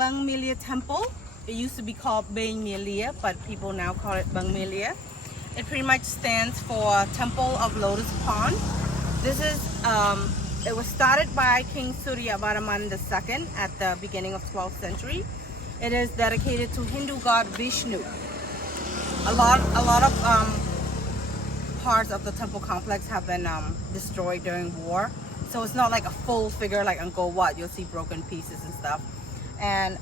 Beng Mealea temple. It used to be called Beng Mealea, but people now call it Beng Mealea. It pretty much stands for Temple of Lotus Pond. This is, it was started by King Surya Varman II at the beginning of 12th century. It is dedicated to Hindu god Vishnu. A lot of parts of the temple complex have been destroyed during war. So it's not like a full figure like Angkor Wat. You'll see broken pieces and stuff. And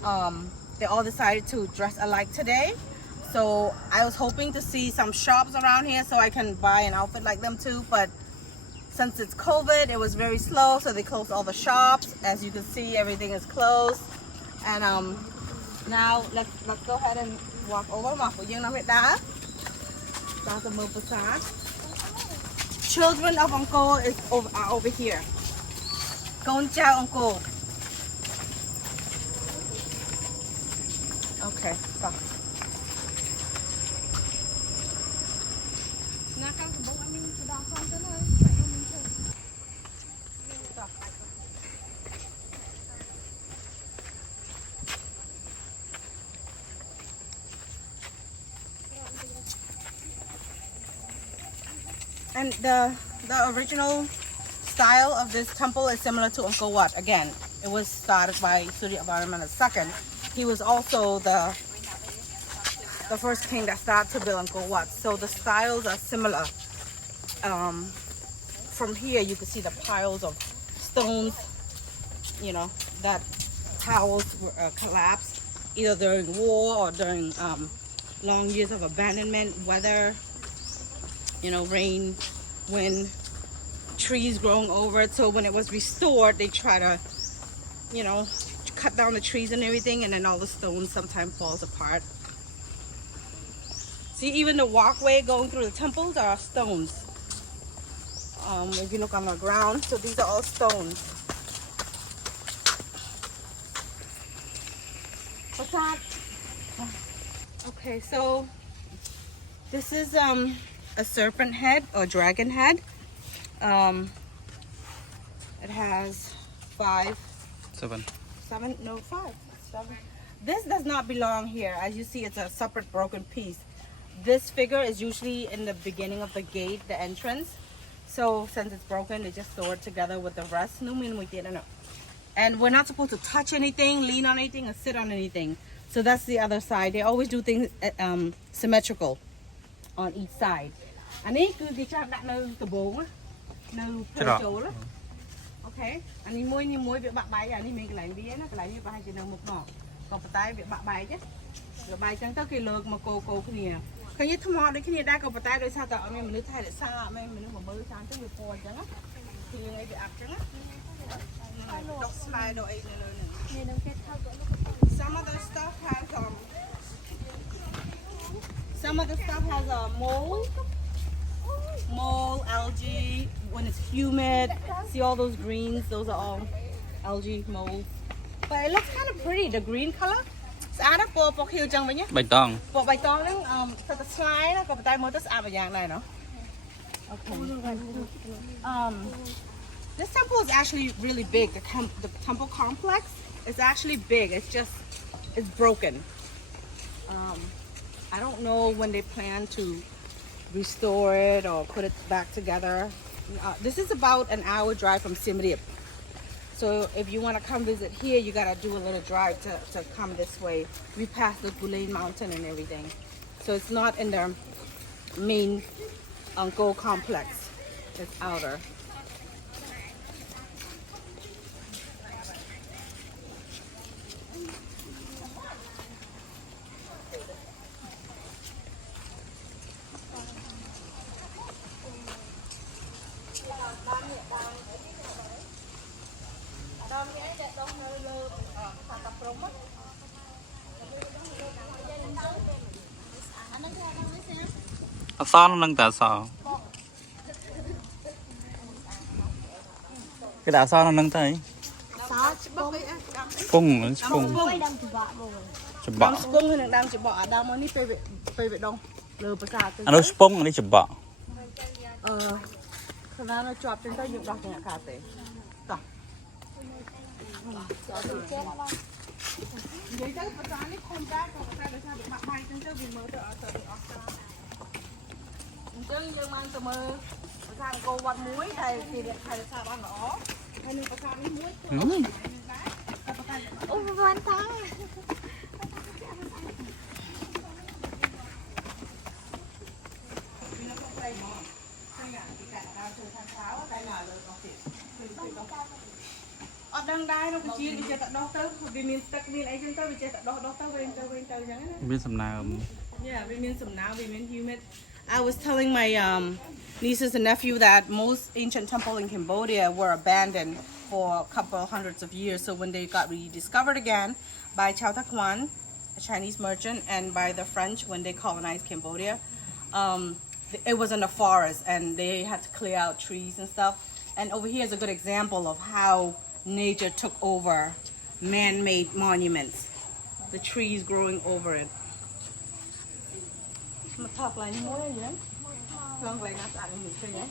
they all decided to dress alike today. So I was hoping to see some shops around here so I can buy an outfit like them too. But since it's COVID, it was very slow. So they closed all the shops. As you can see, everything is closed. And now let's go ahead and walk over. Children of Angkor are over here. Con chào Angkor. Okay, stop. And the original style of this temple is similar to Angkor Wat. Again, it was started by Surya Varman II. He was also the first king that started to build Angkor Wat. So the styles are similar. From here you can see the piles of stones, you know, that towers were collapsed either during war or during long years of abandonment, weather, you know, rain, wind, trees growing over it. So when it was restored, they try to, you know, cut down the trees and everything, and then all the stones sometimes falls apart. See, even the walkway going through the temples are stones. If you look on the ground, so these are all stones. What's that? Okay, so this is a serpent head or dragon head. It has 7. This does not belong here. As you see, it's a separate broken piece. This figure is usually in the beginning of the gate, the entrance. So since it's broken, they just store it together with the rest. And we're not supposed to touch anything, lean on anything, or sit on anything. So that's the other side. They always do things symmetrical on each side. And this is the Boeng. Okay. And this is the bay. And this is the bay. And this is the bay. Còn tay việc bạ bài chứ, rồi bài chẳng tới kỳ lược mà cô kia, cái như thằng họ đấy kia đã có tay rồi sao tao mình lưỡi thay để sao mình nó mở sáng tới việc phôi chẳng á, thì ngay bị áp chẳng á, đọc slide đồ ấy nữa. Some of the stuff has a mold, algae. When it's humid, see all those greens? Those are all algae, mold. But it looks kind of pretty, the green color. It's purple hill chẳng vậy nhé. Bayon. For Bayon, the slide nó có tay mới tới áp vào dạng này nó. Okay. This temple is actually really big. The temple complex is actually big. It's broken. I don't know when they plan to restore it or put it back together. This is about an hour drive from Siem. So if you want to come visit here, you gotta do a little drive to come this way. We pass the Gulain mountain and everything. So it's not in the main Angkor complex. It's outer. Son nâng tả sò. Cái đá son nó nâng tay. Spung. Spung hay đang chụp bọ đang mới phê vệ đông. Lừa bớt ra. Anh nói spung đi chụp bọ. Khả năng nó chọt trên tay dụng đọc nhẹ cả thế. Tỏ. vậy tới bữa sáng này không ra còn ra để sao được mặc bay trên tới vì mơ tới ở tới ở xa chứ nhưng mà từ mơ bữa sáng cô quạt muối thầy thì để thầy sao ăn nó hay nên bữa sáng này muối Ôi văn thắng. ở đang đai nó cái chia bị chết đau tới vì mình tắc mình ấy chân tới bị chết đau tới bên tới chẳng hạn Biết sầm nào yeah vì mình sầm nào vì mình humid I was telling my nieces and nephew that most ancient temples in Cambodia were abandoned for a couple hundreds of years. So when they got rediscovered again by Chao Tak Wan, a Chinese merchant, and by the French when they colonized Cambodia, it was in the forest and they had to clear out trees and stuff. And over here is a good example of how nature took over man-made monuments. The trees growing over it. Mà thọc lại những mối gì lắm. Không lại nát ăn mình chơi nhé.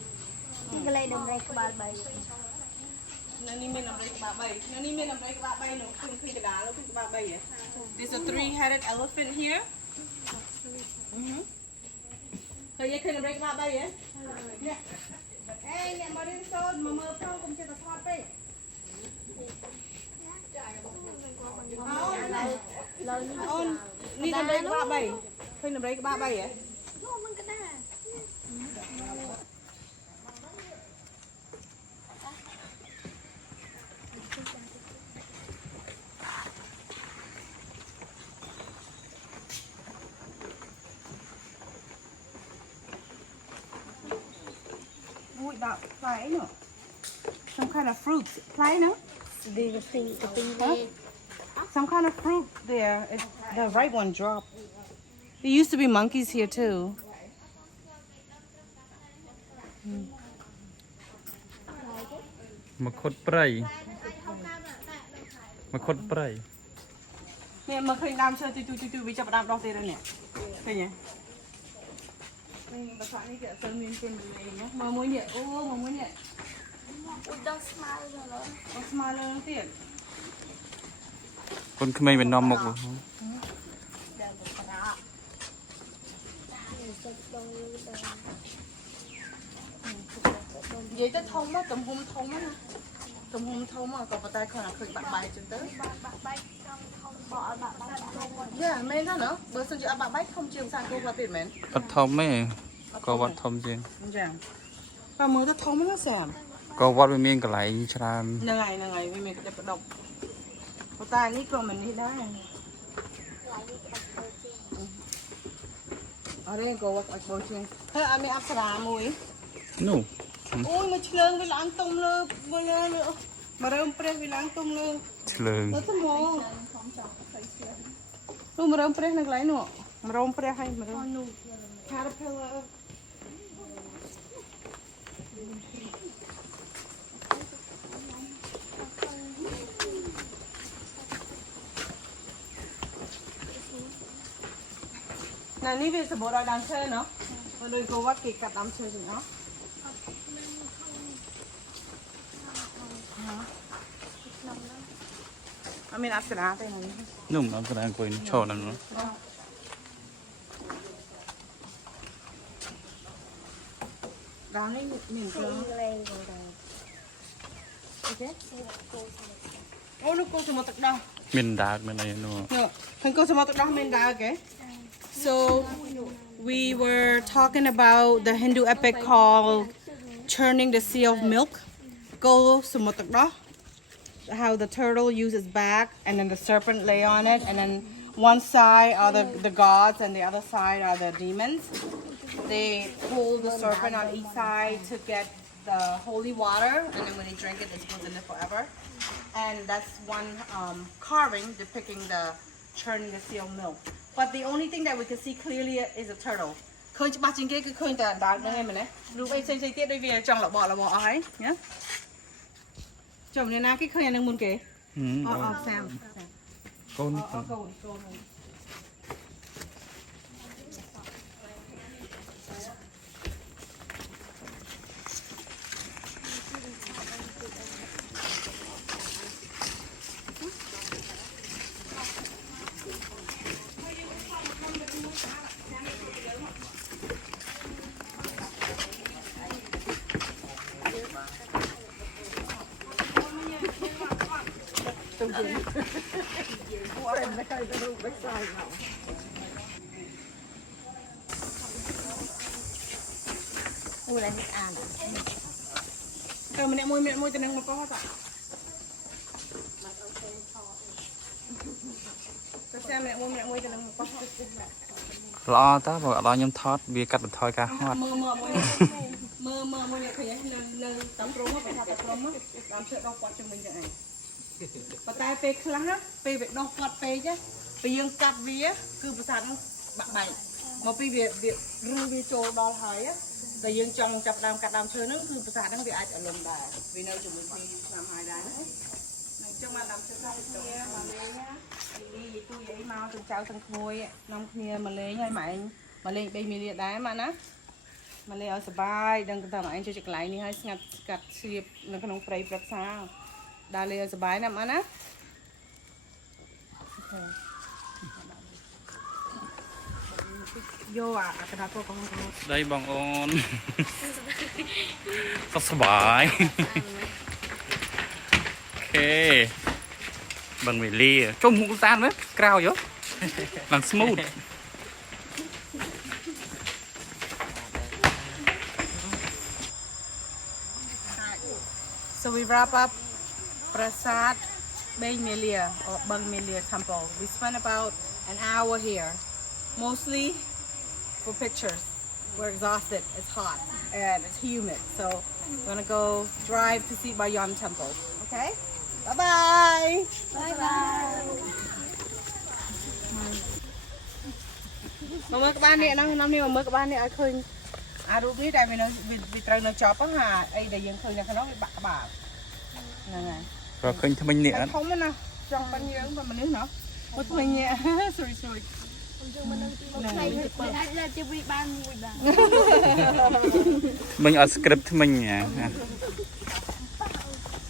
Cái này đồng này ba bảy. Nó đi mình làm đây ba bảy. Nó đi mình làm đây ba bảy nó không cái đá nó cái ba bảy ấy. There's a three-headed elephant here. Thôi vậy khi làm đây ba bảy ấy. Ê, mẹ mà đi sơn mà mơ phong cũng chưa được thoát đi. Ôn, đi làm đây ba bảy. Khi làm đây ba bảy ấy. Vui đạo phải nữa. Some kind of fruit. Play nữa. The thing there. Some kind of fruit there. The right one dropped. There used to be monkeys here too. mà khốt prey mà khốt prey Nè mà khơi đam chơi tui bị chập đam đau tê rồi nè. Thấy nhỉ? Mình bà xã này kìa sơn miên trên này nhá. Mà muối nhẹ. Ô mà muối nhẹ. Ui don't smile rồi. Ông smile lên tiền. con khmer bên nom mộc Vậy tới thông á, tùm hung thông á. Tùm hung thông á, còn bà tay còn là khơi bạn bài chân tới. Yeah, men đó nữa. Bữa xin chị bạn bách không chiều sang cô qua tiền men. អត់ធំទេក៏វត្តធំជាង ចាបើមើលទៅធំណាស់សាម ក៏វត្តវាមានកន្លែងច្រើន ហ្នឹងហើយវាមានក្តិបដប់ប៉ុន្តែនេះក៏មិននេះដែរអរេក៏វត្តអត់បោជាងហើយអត់មានអប្សរាមួយ នោះ អូយមកឆ្លើងវាឡើងទុំលើមើលមករើមព្រះវាឡើងទុំលើ ឆ្លើង ទៅទៅមកនោះមករើមព្រះនៅកន្លែងនោះមករើមព្រះហើយមករើមនោះ caterpillar ណានេះវាសម្បូរដោយដើមឈើเนาะមកដូចក៏វត្តគេកាត់ដើមឈើទៅเนาะអត់មានអប្សរាទេហ្នឹង នោះអត់ស្រាអង្គុយឈរនៅនោះ ដើមនេះមានព្រឹងអូនោះគោសមទឹកដោះ មានដាកមានអីនោះ ឃើញគោសមទឹកដោះមានដើរគេ So we were talking about the Hindu epic called Churning the Sea of Milk. Go Sumotokdo, how the turtle uses back and then the serpent lay on it, and then one side are the gods and the other side are the demons. They pull the serpent on each side to get the holy water, and then when they drink it, they're supposed to live forever. And that's one carving depicting the churning the sea of milk. But the only thing that we can see clearly is a turtle. ឃើញច្បាស់ជាងគេគឺឃើញតែដើមហ្នឹងឯងមែនទេរូបអីផ្សេងៗទៀតដូចវាចង់របកអស់ហើយណាចុះអ្នកណាគេឃើញអានឹងមុនគេអត់សាមក ូន កូន Ui là hết ăn. Rồi mình lại môi cho nên một có hả? Xem lại môi cho nên một có hả? ល្អតើបើអត់ដល់ខ្ញុំថតវាកាត់បន្ថយការហត់ មើលមួយអ្នកឃើញនៅតាមព្រំមកថតតែព្រំមកតាមជើដោះគាត់ជំនាញចឹងឯងប៉ុន្តែពេលខ្លះពេលវាដោះគាត់ពេកពេលយើងកាត់វាគឺប្រសាទហ្នឹងបាក់បែកមកពីវាចូលដល់ហើយតែយើងចង់ចាប់ដើមកាត់ដើមឈើហ្នឹងគឺប្រសាទហ្នឹងវាអាចអលំដែរវានៅជាមួយគ្នាយូរឆ្នាំហើយដែរណានឹងចឹងមកដើមឈើខ្លះគ្នាមកលេងណានិយាយទូយាយមកទាំងចៅទាំងក្មួយនាំគ្នាមកលេងហើយម៉ែឯងមកលេងបេមីលាដែរមកណាមកលេងឲ្យសប្បាយដឹងតែម៉ែឯងជួយកន្លែងនេះឲ្យស្ងាត់ស្កាត់ស្រៀបនៅក្នុងព្រៃព្រឹក្សាដើរលេងឲ្យសប្បាយណាមកណាយកអាកណ្ដាលពួកកង đâyបងអូន សុខសប្បាយអូខេបឹងវេលាជុំមុខសានមើលក្រៅយោឡើង smooth So we wrap up Prasad Beng Mealea or Beng-Mealea temple. We spent about an hour here, mostly for pictures. We're exhausted, it's hot and it's humid. So we're gonna go drive to see Bayon temple. Okay? Bye-bye! Bye-bye. មកមើលក្បាលនេះនាំនេះមកមើលក្បាលនេះឲ្យឃើញអារូបនេះដែលវានៅវាត្រូវនៅចប់ហ្នឹងអាអីដែលយើងឃើញនៅក្នុងវាបាក់ក្បាលហ្នឹងហើយ ព្រោះឃើញថ្មិញនេះអត់ ធំណាស់ចង់បានយើងបើមនុស្សណាមកថ្មីញ៉ា sorry អាចលើជីវិតបានមួយបាទ មិញអត់ script ថ្មិញហ่ะ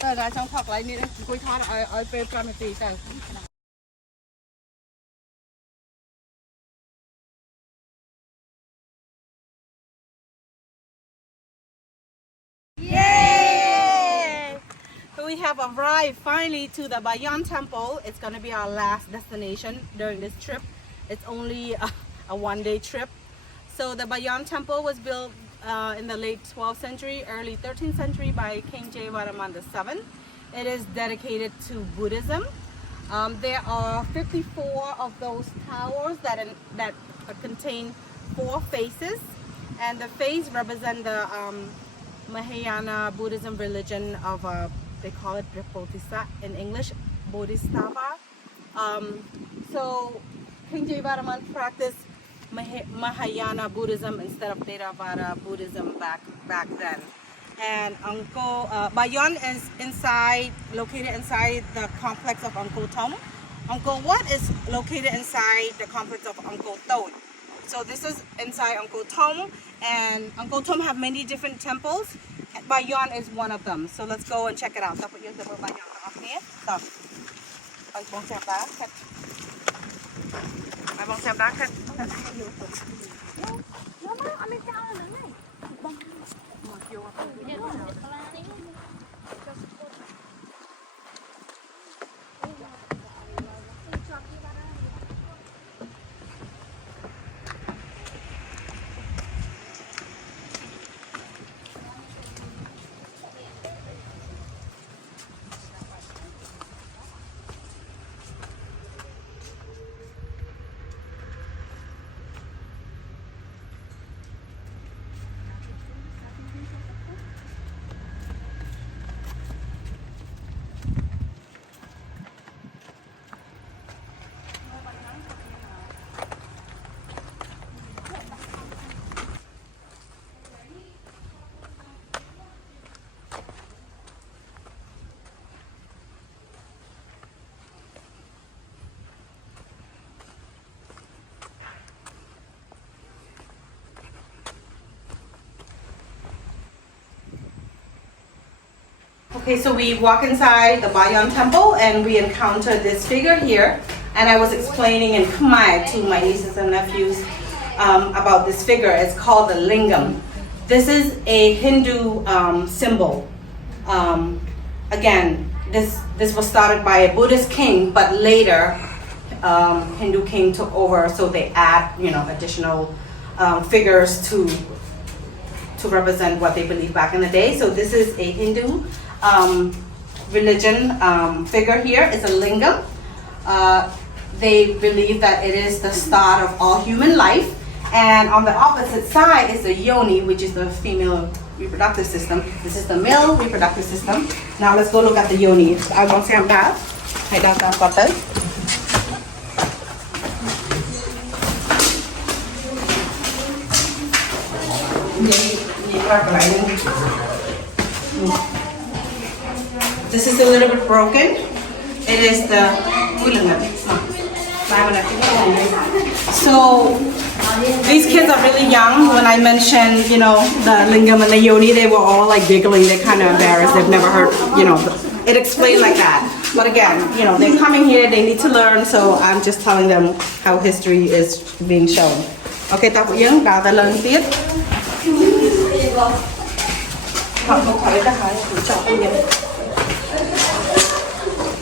តែដល់ចង់ថតកន្លែងនេះអង្គុយថតឲ្យពេល5នាទីទៅ Yay! So we have arrived finally to the Bayon temple. It's going to be our last destination during this trip. It's only a one-day trip. So the Bayon temple was built in the late 12th century, early 13th century by King Jayavarman VII. It is dedicated to Buddhism. There are 54 of those towers that contain 4 faces, and the face represent the Mahayana Buddhism religion of they call it Bodhisattva in English, Bodhisattva. So King Jayavarman practiced Mahayana Buddhism instead of Theravada Buddhism back then. And Bayon is located inside the complex of Angkor Thom. Angkor Wat is located inside the complex of Angkor Thom. So this is inside Angkor Thom, and Angkor Thom have many different temples. Bayon is one of them. So let's go and check it out. Stop with your Bayon off here. Stop. I won't step back. I won't step back. Okay, so we walk inside the Bayon temple and we encountered this figure here, and I was explaining in Khmer to my nieces and nephews about this figure. It's called the Lingam. This is a Hindu symbol. Again, this was started by a Buddhist king, but later Hindu king took over, so they add additional figures to represent what they believe back in the day. So this is a Hindu religion figure here. It's a Lingam. They believe that it is the start of all human life. And on the opposite side is the Yoni, which is the female reproductive system. This is the male reproductive system. Now let's go look at the Yoni. I want to xem that. Hãy đào tạo qua tới. This is a little bit broken. It is the so these kids are really young. When I mentioned, the Lingam and the Yoni, they were all like giggling. They're kind of embarrassed. They've never heard, it explained like that. But again, they're coming here. They need to learn. So I'm just telling them how history is being shown. Okay, ta phụ dân đào ta lên tiếp.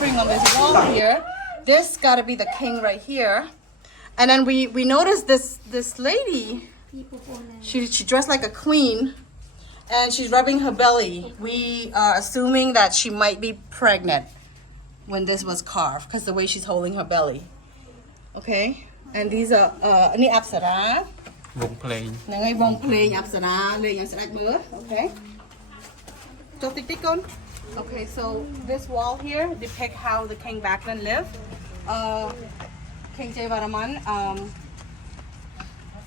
Bring on this wall here. This got to be the king right here. And then we noticed this lady, she dressed like a queen, and she's rubbing her belly. We are assuming that she might be pregnant when this was carved, because the way she's holding her belly. Okay, and these are ni apsara. Vòng plane. Ngay vòng plane apsara, lên yang sedap mơ. Okay. Chốt tích tích con. Okay, so this wall here depicts how the king back then lived. King Jayavaraman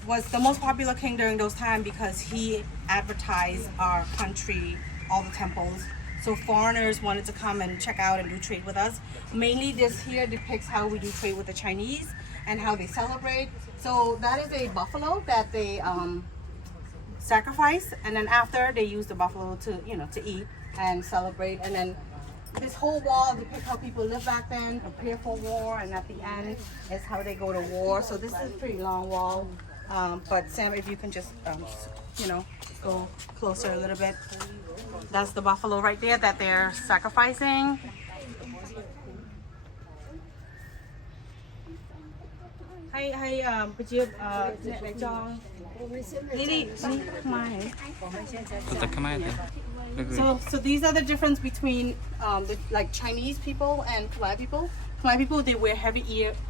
was the most popular king during those times because he advertised our country, all the temples. So foreigners wanted to come and check out and do trade with us. Mainly this here depicts how we do trade with the Chinese and how they celebrate. So that is a buffalo that they sacrifice, and then after they use the buffalo to eat and celebrate. And then this whole wall depicts how people lived back then, prepare for war, and at the end is how they go to war. So this is a pretty long wall. But Sam, if you can just, go closer a little bit. That's the buffalo right there that they're sacrificing. So these are the difference between like Chinese people and Khmer people. Khmer people, they wear heavy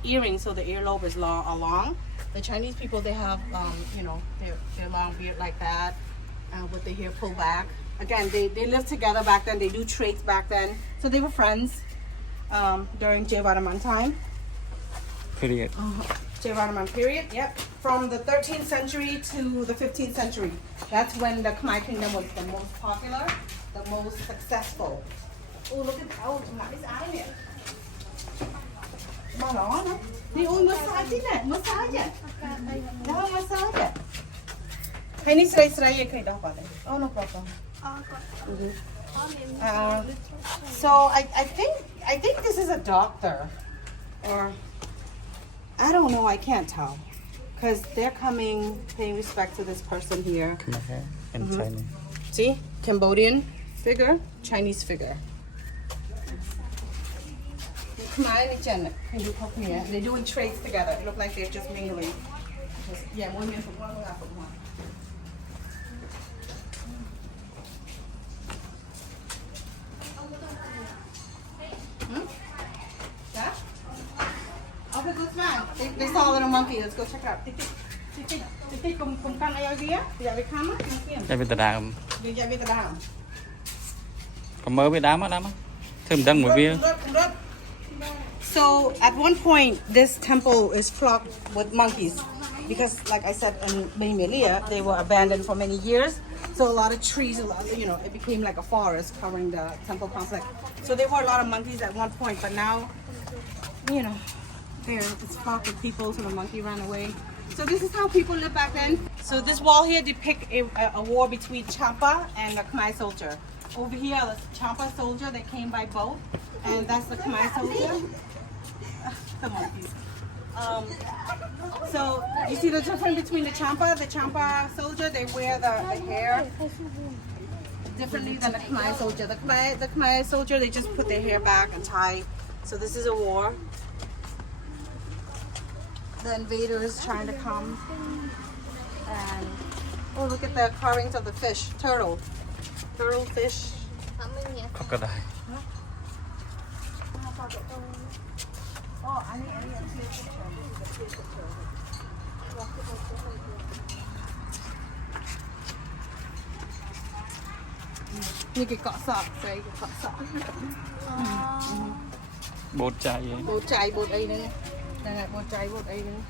earrings, so the earlobe is long. The Chinese people, they have their long beard like that, with the hair pulled back. Again, they lived together back then. They do trades back then, so they were friends during Jayavaraman time. Period. Jayavaraman period, yep. From the 13th century to the 15th century. That's when the Khmer kingdom was the most popular, the most successful. Oh, look at it's out of here. Mà đó nó. Đi ôi massage nè, massage. Đó massage. Hay ni sray cái đó vào đây. Oh, no problem. So I think this is a doctor, or I don't know. I can't tell, because they're coming, paying respect to this person here. Khmer and Chinese. See, Cambodian figure, Chinese figure. Khmer and Chen can do here. They're doing trades together. It looks like they're just mingling. Yeah, one man from one from one. Okay, good man. They saw a little monkey. Let's go check it out. Titik kumkan ayah dia. Tidak berkama. Đây bên đàm. Dia jadi terdam. Còn mới với đám á đám á. Thêm đăng một bia. So at one point, this temple is flocked with monkeys because, like I said, in Mealea, they were abandoned for many years. So a lot of trees, it became like a forest covering the temple complex. So there were a lot of monkeys at one point, but now, it's flocked with people, so the monkey ran away. So this is how people lived back then. So this wall here depicts a war between Champa and the Khmer soldier. Over here, the Champa soldier that came by boat, and that's the Khmer soldier. The monkeys. So you see the difference between the Champa soldier, they wear the hair differently than the Khmer soldier. The Khmer soldier, they just put their hair back and tie. So this is a war. The invader is trying to come. And oh, look at the carvings of the fish. Turtle fish. ก็ได้ Oh, I need a picture. Như cái cọ sọ, cái cọ sọ. បូតចៃ Bột chai, bột ấy nữa. Đây này, bột chai, bột ấy nữa.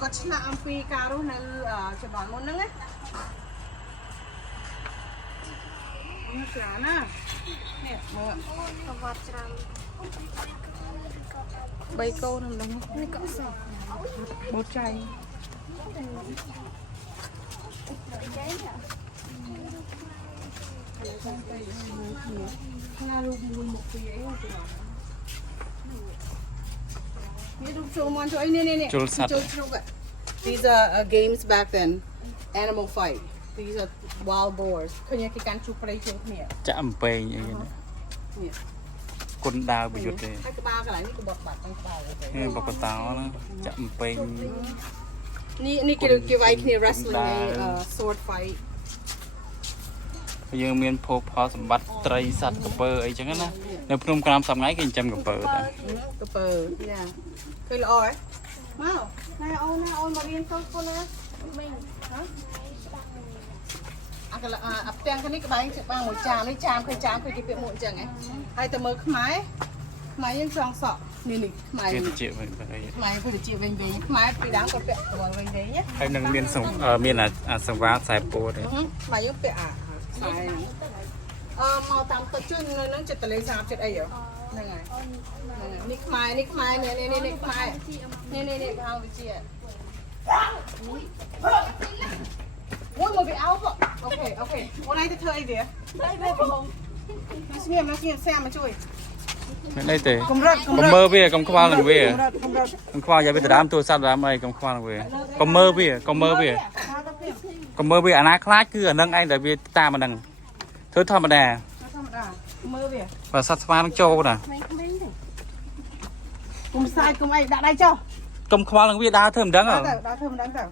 Có chứ là ăn phi cà rốt này cho bọn môn nâng ấy. Nó sửa nè. Nè, mơ ạ. Bay câu nằm đúng không? Bột chai. These are games back then. Animal fight. These are wild boars. Kanya kikan chupray chung niya. ចាក់អំពែងអីហ្នឹង Niya. គុណដាវប្រយុទ្ធទេ Ay kaba ka lang ni kubak bat ang kaba. បកតោណាចាក់អំពែង Ni kiwai kini wrestling a sword fight. យើងមានភោគផលសម្បត្តិត្រីសត្វកពើអីចឹងណានៅភ្នំក្រាមសប្ងៃគេចិញ្ចឹមកពើតា Kapö. Yeah. Kay laoy. Mau. Na on marian ko ko na. Akala aptang kani ka bang bang một chàm lấy chàm khơi cái một chẳng ấy. Hai tờ mơ khmái. Khmái yang song sọ. Ni គេ khmái. ទៅជាវិញទៅអី Khmái vừa chịu vinh vinh. Khmái bị đáng có bẹ của vinh vinh nhé. ហើយនឹងមានមានសង្វារខ្សែពោទេ Khmái yang bẹ sai. Màu tam tơ chân nó chật tờ lấy sạp chật ấy rồi. Này này. Ni khmái nè khmái. Nè bao vị chị ạ. Ôi một cái áo vợ. Ok. Hôm nay tôi thưa ai vậy? Đây bông. Nó xem mà chui. មានអីទេ Cùng rớt. កុំមើលវាកុំខ្វល់នឹងវាកុំខ្វល់อย่าไปដរាមទូរស័ព្ទដរាមអីកុំខ្វល់នឹងវាកុំមើលវាកុំមើលវាអាណាខ្លាចគឺអានឹងឯងដែលវាតាមអានឹងធ្វើធម្មតា Mơ về. បើសត្វស្វានឹងចូលណា Cùng sai cùng ai đã đây cho. កុំខ្វល់នឹងវាដើរធ្វើមិនដឹង Đã thơm đáng đâu.